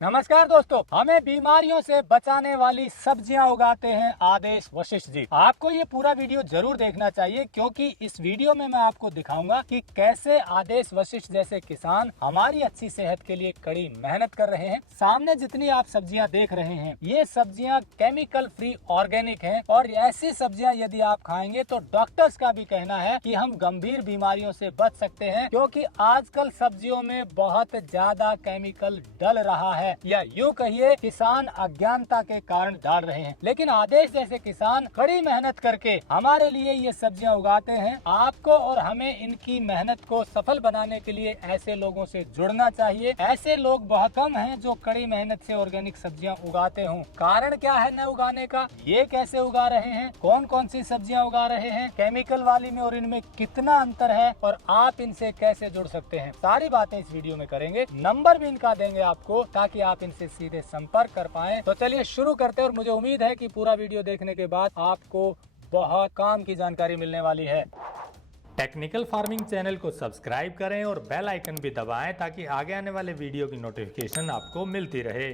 नमस्कार दोस्तों, हमें बीमारियों से बचाने वाली सब्जियां उगाते हैं आदेश वशिष्ठ जी। आपको ये पूरा वीडियो जरूर देखना चाहिए क्योंकि इस वीडियो में मैं आपको दिखाऊंगा कि कैसे आदेश वशिष्ठ जैसे किसान हमारी अच्छी सेहत के लिए कड़ी मेहनत कर रहे हैं। सामने जितनी आप सब्जियां देख रहे हैं, ये सब्जियां केमिकल फ्री ऑर्गेनिक हैं और ऐसी सब्जियां यदि आप खाएंगे तो डॉक्टर्स का भी कहना है कि हम गंभीर बीमारियों से बच सकते हैं, क्योंकि आजकल सब्जियों में बहुत ज्यादा केमिकल डल रहा है या यूं कहिए किसान अज्ञानता के कारण डाल रहे हैं। लेकिन आदेश जैसे किसान कड़ी मेहनत करके हमारे लिए ये सब्जियां उगाते हैं। आपको और हमें इनकी मेहनत को सफल बनाने के लिए ऐसे लोगों से जुड़ना चाहिए। ऐसे लोग बहुत कम हैं जो कड़ी मेहनत से ऑर्गेनिक सब्जियां उगाते हों। कारण क्या है न उगाने का, ये कैसे उगा रहे हैं, कौन कौन सी सब्जियां उगा रहे हैं, केमिकल वाली में और इनमें कितना अंतर है और आप इनसे कैसे जुड़ सकते हैं, सारी बातें इस वीडियो में करेंगे। नंबर भी इनका देंगे आपको ताकि आप इनसे सीधे संपर्क कर पाएं। तो चलिए शुरू करते हैं और मुझे उम्मीद है कि पूरा वीडियो देखने के बाद आपको बहुत काम की जानकारी मिलने वाली है। टेक्निकल फार्मिंग चैनल को सब्सक्राइब करें और बेल आइकन भी दबाएं ताकि आगे आने वाले वीडियो की नोटिफिकेशन आपको मिलती रहे।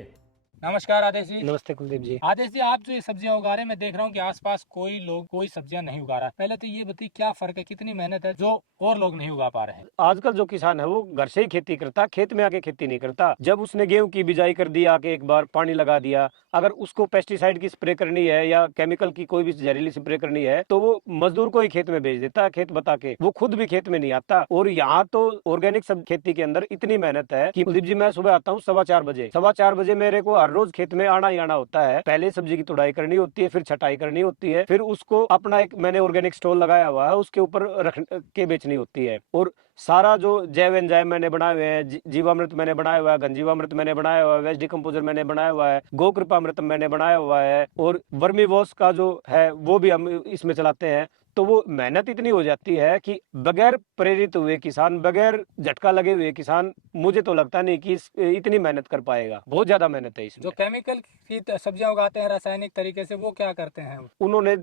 नमस्कार आदेश जी। नमस्ते कुलदीप जी। आदेश जी, आप जो ये सब्जियां उगा रहे हैं, मैं देख रहा हूँ कि आसपास कोई लोग कोई सब्जियां नहीं उगा रहा है। पहले तो ये बताइए क्या फर्क है, कितनी मेहनत है जो और लोग नहीं उगा पा रहे हैं। आजकल जो किसान है वो घर से ही खेती करता, खेत में आके खेती नहीं करता। जब उसने गेहूं की बिजाई कर दी, आके एक बार पानी लगा दिया, अगर उसको पेस्टिसाइड की स्प्रे करनी है या केमिकल की कोई भी जहरीली स्प्रे करनी है तो वो मजदूर को ही खेत में भेज देता है, खेत बता के। वो खुद भी खेत में नहीं आता। और यहाँ तो ऑर्गेनिक सब खेती के अंदर इतनी मेहनत है कि कुलदीप जी, मैं सुबह आता हूँ 4:15 बजे। 4:15 बजे मेरे को हर रोज खेत में आना ही आना होता है। पहले सब्जी की तुड़ाई करनी होती है, फिर छटाई करनी होती है, फिर उसको अपना एक मैंने ऑर्गेनिक स्टॉल लगाया हुआ है, उसके ऊपर रख के बेचनी होती है। और सारा जो जैव एंजाइम मैंने बनाए हुए हैं, जीवामृत मैंने बनाया हुआ है, घनजीवामृत मैंने बनाया हुआ है, वेस्ट डिकम्पोजर मैंने बनाया हुआ है, गौ कृपामृत मैंने बनाया हुआ है, और वर्मी वॉश का जो है वो भी हम इसमें चलाते हैं। तो वो मेहनत इतनी हो जाती है कि बगैर प्रेरित हुए किसान, बगैर झटका लगे हुए किसान, मुझे तो लगता नहीं कि इतनी मेहनत कर पाएगा। बहुत ज्यादा मेहनत है इसमें। जो केमिकल की सब्जियां उगाते हैं रासायनिक तरीके से, वो क्या करते हैं? उन्होंने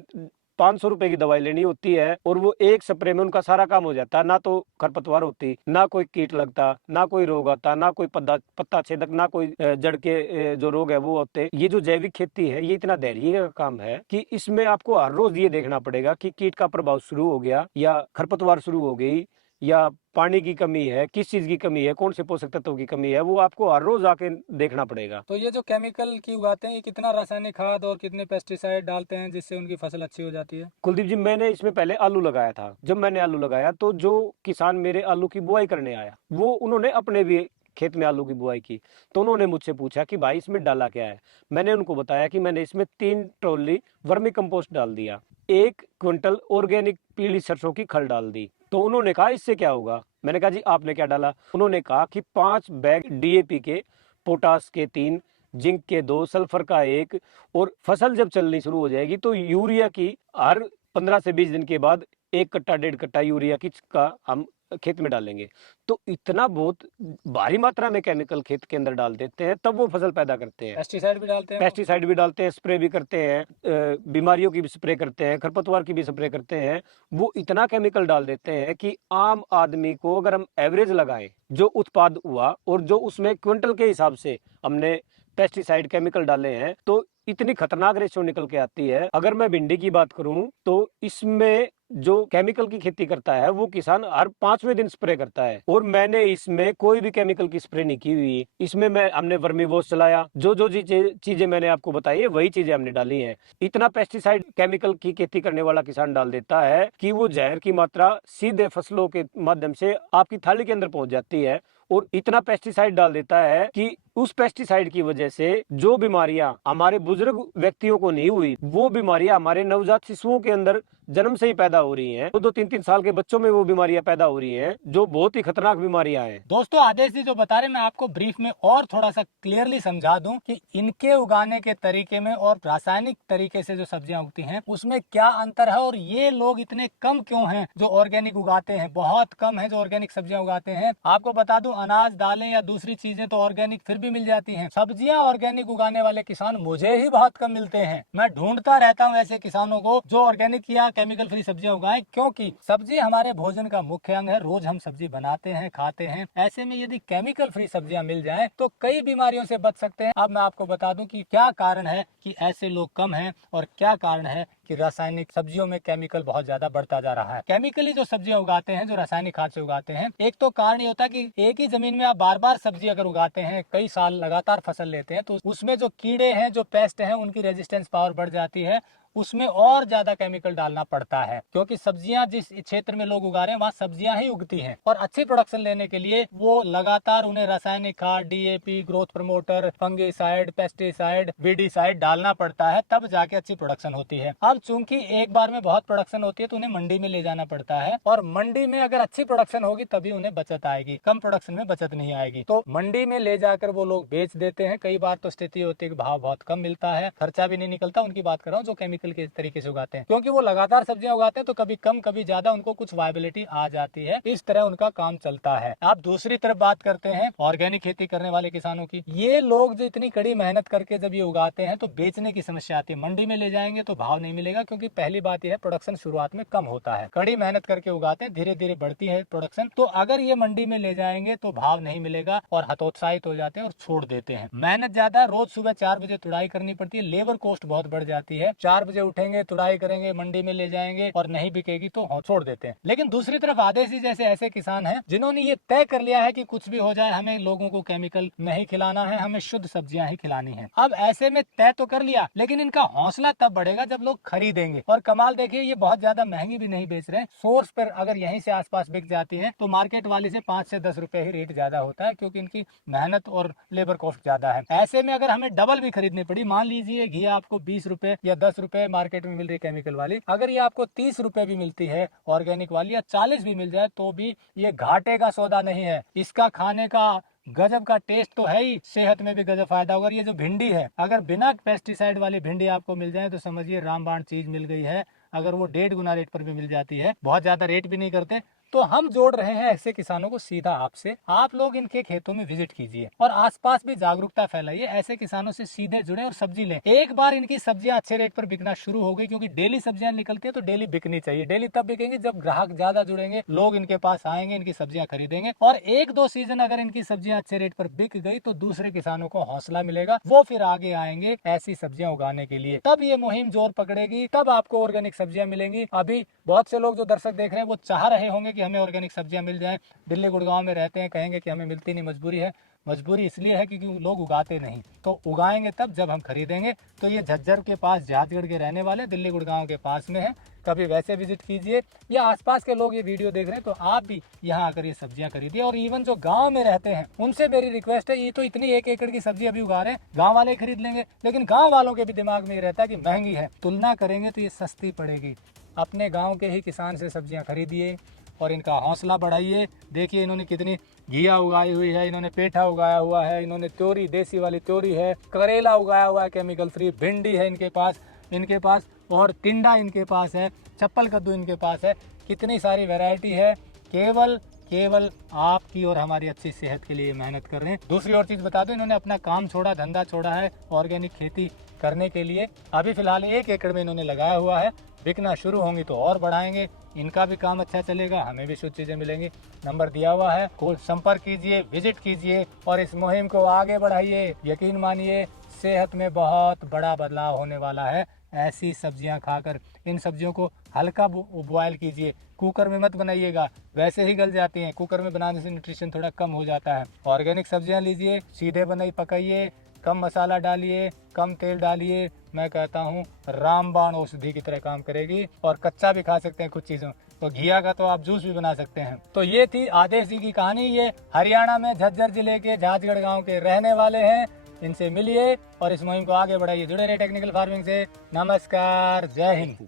500 रुपए की दवाई लेनी होती है और वो एक स्प्रे में उनका सारा काम हो जाता है। ना तो खरपतवार होती, ना कोई कीट लगता, ना कोई रोग आता, ना कोई पत्ता छेदक, ना कोई जड़ के जो रोग है वो होते। ये जो जैविक खेती है ये इतना धैर्य का काम है कि इसमें आपको हर रोज ये देखना पड़ेगा कि कीट का प्रभाव शुरू हो गया या खरपतवार शुरू हो गई या पानी की कमी है, किस चीज की कमी है, कौन से पोषक तत्वों की कमी है, वो आपको हर रोज आके देखना पड़ेगा। तो ये जो केमिकल की उगाते हैं, ये कितना रासायनिक खाद और कितने पेस्टिसाइड डालते हैं जिससे उनकी फसल अच्छी हो जाती है? कुलदीप जी, मैंने इसमें पहले आलू लगाया था। जब मैंने आलू लगाया तो जो किसान मेरे आलू की बुआई करने आया, वो उन्होंने अपने भी खेत में आलू की बुआई की। तो उन्होंने मुझसे पूछा कि भाई इसमें डाला क्या है। मैंने उनको बताया कि मैंने इसमें 3 ट्रॉली वर्मी कंपोस्ट डाल दिया, 1 क्विंटल ऑर्गेनिक पीली सरसों की खल डाल दी। तो उन्होंने कहा इससे क्या होगा। मैंने कहा जी आपने क्या डाला। उन्होंने कहा कि 5 बैग डीएपी के, पोटास के 3, जिंक के 2, सल्फर का 1, और फसल जब चलनी शुरू हो जाएगी तो यूरिया की हर 15 से 20 दिन के बाद 1 कट्टा 1.5 कट्टा यूरिया की का हम खेत में डालेंगे। तो इतना बहुत भारी मात्रा में केमिकल खेत के अंदर डाल देते हैं, तब वो फसल पैदा करते हैं। पेस्टिसाइड भी डालते हैं? पेस्टिसाइड भी डालते हैं, स्प्रे भी करते हैं, बीमारियों की भी स्प्रे करते हैं, खरपतवार की भी स्प्रे करते हैं। वो इतना केमिकल डाल देते हैं कि आम आदमी को अगर हम एवरेज लगाएं जो उत्पाद हुआ और जो उसमें क्विंटल के हिसाब से हमने पेस्टिसाइड केमिकल डाले हैं, तो इतनी खतरनाक रेशो निकल के आती है। अगर मैं भिंडी की बात करूं तो इसमें जो केमिकल की खेती करता है वो किसान हर 5वें दिन स्प्रे करता है, और मैंने इसमें कोई भी केमिकल की स्प्रे नहीं की हुई। इसमें हमने वर्मी वॉश चलाया, जो चीजें मैंने आपको बताई है वही चीजें हमने डाली हैं। इतना पेस्टिसाइड केमिकल की खेती करने वाला किसान डाल देता है कि वो जहर की मात्रा सीधे फसलों के माध्यम से आपकी थाली के अंदर पहुंच जाती है। और इतना पेस्टिसाइड डाल देता है कि उस पेस्टिसाइड की वजह से जो बीमारियां हमारे बुजुर्ग व्यक्तियों को नहीं हुई, वो बीमारियां हमारे नवजात शिशुओं के अंदर जन्म से ही पैदा हो रही हैं। 2-3 साल के बच्चों में वो बीमारियां पैदा हो रही हैं, जो बहुत ही खतरनाक बीमारियां हैं। दोस्तों, आदेश जी जो बता रहे, मैं आपको ब्रीफ में और थोड़ा सा क्लियरली समझा दूं कि इनके उगाने के तरीके में और रासायनिक तरीके से जो सब्जियां उगती हैं उसमें क्या अंतर है, और ये लोग इतने कम क्यों हैं जो ऑर्गेनिक उगाते हैं। बहुत कम है जो ऑर्गेनिक सब्जियां उगाते हैं। आपको बता दूं, अनाज, दालें या दूसरी चीजें तो ऑर्गेनिक फिर भी मिल जाती हैं। सब्जियां ऑर्गेनिक उगाने वाले किसान मुझे ही बहुत कम मिलते हैं। मैं ढूंढता रहता हूं ऐसे किसानों को जो ऑर्गेनिक या केमिकल फ्री सब्जियां उगाएं, क्योंकि सब्जी हमारे भोजन का मुख्य अंग है। रोज हम सब्जी बनाते हैं, खाते हैं। ऐसे में यदि केमिकल फ्री सब्जियां मिल जाएं तो कई बीमारियों से बच सकते हैं। अब मैं आपको बता दूं कि क्या कारण है कि ऐसे लोग कम हैं और क्या कारण है कि रासायनिक सब्जियों में केमिकल बहुत ज्यादा बढ़ता जा रहा है। केमिकली जो सब्जियां उगाते हैं, जो रासायनिक खाद से उगाते हैं, एक तो कारण ये होता है कि एक ही जमीन में आप बार बार सब्जी अगर उगाते हैं, कई साल लगातार फसल लेते हैं, तो उसमें जो कीड़े हैं, जो पेस्ट हैं, उनकी रेजिस्टेंस पावर बढ़ जाती है। उसमें और ज्यादा केमिकल डालना पड़ता है, क्योंकि सब्जियां जिस क्षेत्र में लोग उगा रहे हैं वहाँ सब्जियां ही उगती हैं और अच्छी प्रोडक्शन लेने के लिए वो लगातार उन्हें रासायनिक खाद, DAP, growth promoter, fungicide, pesticide, weedicide डालना पड़ता है, तब जाके अच्छी प्रोडक्शन होती है। अब चूंकि एक बार में बहुत प्रोडक्शन होती है तो उन्हें मंडी में ले जाना पड़ता है, और मंडी में अगर अच्छी प्रोडक्शन होगी तभी उन्हें बचत आएगी, कम प्रोडक्शन में बचत नहीं आएगी। तो मंडी में ले जाकर वो लोग बेच देते हैं। कई बार तो स्थिति होती है कि भाव बहुत कम मिलता है, खर्चा भी नहीं निकलता। उनकी बात कर रहा हूँ जो केमिकल के तरीके से उगाते हैं, क्योंकि वो लगातार सब्जियां उगाते हैं तो कभी कम कभी ज्यादा उनको कुछ वायबिलिटी आ जाती है। इस तरह उनका काम चलता है। आप दूसरी तरफ बात करते हैं ऑर्गेनिक खेती करने वाले किसानों की। ये लोग जो इतनी कड़ी मेहनत करके जब ये उगाते हैं तो बेचने की समस्या आती है। मंडी में ले जाएंगे तो भाव नहीं मिलेगा, क्योंकि पहली बात यह है प्रोडक्शन शुरुआत में कम होता है। कड़ी मेहनत करके उगाते हैं, धीरे धीरे बढ़ती है प्रोडक्शन। तो अगर ये मंडी में ले जाएंगे तो भाव नहीं मिलेगा और हतोत्साहित हो जाते हैं और छोड़ देते हैं। मेहनत ज्यादा, रोज सुबह 4 बजे तुड़ाई करनी पड़ती है, लेबर कॉस्ट बहुत बढ़ जाती है। 4 बजे उठेंगे, तुड़ाई करेंगे, मंडी में ले जाएंगे और नहीं बिकेगी तो छोड़ देते हैं। लेकिन दूसरी तरफ आदेशी जैसे ऐसे किसान हैं जिन्होंने ये तय कर लिया है कि कुछ भी हो जाए हमें लोगों को केमिकल नहीं खिलाना है, हमें शुद्ध सब्जियां ही खिलानी है। अब ऐसे में तय तो कर लिया, लेकिन इनका हौसला तब बढ़ेगा जब लोग खरीदेंगे। और कमाल देखिए, ये बहुत ज्यादा महंगी भी नहीं बेच रहे हैं। सोर्स पर अगर यहीं से आसपास बिक जाती है तो मार्केट वाली से 5 से 10 रुपए ही रेट ज्यादा होता है, क्योंकि इनकी मेहनत और लेबर कॉस्ट ज्यादा है। ऐसे में अगर हमें डबल भी खरीदनी पड़ी, मान लीजिए घी आपको 20 रुपए या 10 रुपए मार्केट में मिल रही है केमिकल वाली, अगर ये आपको 30 रुपए भी मिलती है ऑर्गेनिक वाली, या 40 भी मिल जाए, तो भी ये घाटे का सौदा नहीं है। इसका खाने का गजब का टेस्ट तो है ही, सेहत में भी गजब फायदा होगा। ये जो भिंडी है, अगर बिना पेस्टिसाइड वाली भिंडी आपको मिल जाए तो समझिए रामबाण चीज मिल गई है। अगर वो 1.5 गुना रेट पर भी मिल जाती है, बहुत ज्यादा रेट भी नहीं करते। तो हम जोड़ रहे हैं ऐसे किसानों को सीधा आपसे। आप लोग इनके खेतों में विजिट कीजिए और आसपास भी जागरूकता फैलाइए। ऐसे किसानों से सीधे जुड़े और सब्जी लें। एक बार इनकी सब्जियां अच्छे रेट पर बिकना शुरू हो गई, क्योंकि डेली सब्जियां निकलती है तो डेली बिकनी चाहिए। डेली तब बिकेंगी जब ग्राहक ज्यादा जुड़ेंगे, लोग इनके पास आएंगे, इनकी सब्जियां खरीदेंगे। और 1-2 सीजन अगर इनकी सब्जियां अच्छे रेट पर बिक गई तो दूसरे किसानों को हौसला मिलेगा, वो फिर आगे आएंगे ऐसी सब्जियां उगाने के लिए। तब ये मुहिम जोर पकड़ेगी, तब आपको ऑर्गेनिक सब्जियां मिलेंगी। अभी बहुत से लोग जो दर्शक देख रहे हैं वो चाह रहे होंगे कि हमें ऑर्गेनिक सब्जियां मिल जाएं। दिल्ली गुड़गांव में रहते हैं, कहेंगे कि हमें मिलती नहीं, मजबूरी है। मजबूरी इसलिए है क्योंकि लोग उगाते नहीं, तो उगाएंगे तब जब हम खरीदेंगे। तो ये झज्जर के पास, जहाजगढ़ के रहने वाले, दिल्ली गुड़गांव के पास में है। कभी वैसे विजिट कीजिए, या आसपास के लोग ये वीडियो देख रहे हैं तो आप भी यहाँ आकर ये सब्जियां खरीदिए। और इवन जो गांव में रहते हैं उनसे मेरी रिक्वेस्ट है, ये तो इतनी 1 एकड़ की सब्जी अभी उगा रहे हैं, गांव वाले खरीद लेंगे, लेकिन गांव वालों के भी दिमाग में ये रहता है कि महंगी है, तुलना करेंगे तो ये सस्ती पड़ेगी। अपने गाँव के ही किसान से सब्जियाँ खरीदिए और इनका हौसला बढ़ाइए। देखिए इन्होंने कितनी घिया उगाई हुई है, इन्होंने पेठा उगाया हुआ है, इन्होंने त्योरी, देसी वाली त्योरी है, करेला उगाया हुआ है केमिकल फ्री, भिंडी है इनके पास और टिंडा इनके पास है, चप्पल कद्दू इनके पास है। कितनी सारी वैरायटी है। केवल आपकी और हमारी अच्छी सेहत के लिए मेहनत कर रहे हैं। दूसरी और चीज़ बता दो, इन्होंने अपना काम छोड़ा, धंधा छोड़ा है ऑर्गेनिक खेती करने के लिए। अभी फिलहाल 1 एकड़ में इन्होंने लगाया हुआ है, बिकना शुरू होंगी तो और बढ़ाएंगे। इनका भी काम अच्छा चलेगा, हमें भी शुद्ध चीज़ें मिलेंगी। नंबर दिया हुआ है, कोई संपर्क कीजिए, विजिट कीजिए और इस मुहिम को आगे बढ़ाइए। यकीन मानिए सेहत में बहुत बड़ा बदलाव होने वाला है ऐसी सब्जियां खाकर। इन सब्जियों को हल्का बॉयल कीजिए, कुकर में मत बनाइएगा, वैसे ही गल जाती हैं। कुकर में बनाने से न्यूट्रिशन थोड़ा कम हो जाता है। ऑर्गेनिक सब्जियां लीजिए, सीधे बनाई पकाइए, कम मसाला डालिए, कम तेल डालिए। मैं कहता हूँ रामबाण औषधि की तरह काम करेगी। और कच्चा भी खा सकते हैं कुछ चीज़ों, तो घिया का तो आप जूस भी बना सकते हैं। तो ये थी आदेश जी की कहानी। ये हरियाणा में झज्जर जिले के जहाजगढ़ गाँव के रहने वाले हैं। इनसे मिलिए और इस मुहिम को आगे बढ़ाइए। जुड़े रहे टेक्निकल फार्मिंग से। नमस्कार, जय हिंद।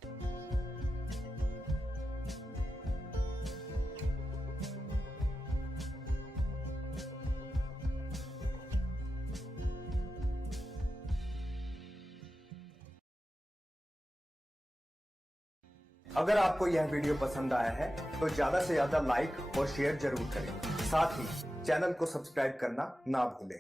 अगर आपको यह वीडियो पसंद आया है तो ज्यादा से ज्यादा लाइक और शेयर जरूर करें। साथ ही चैनल को सब्सक्राइब करना ना भूलें।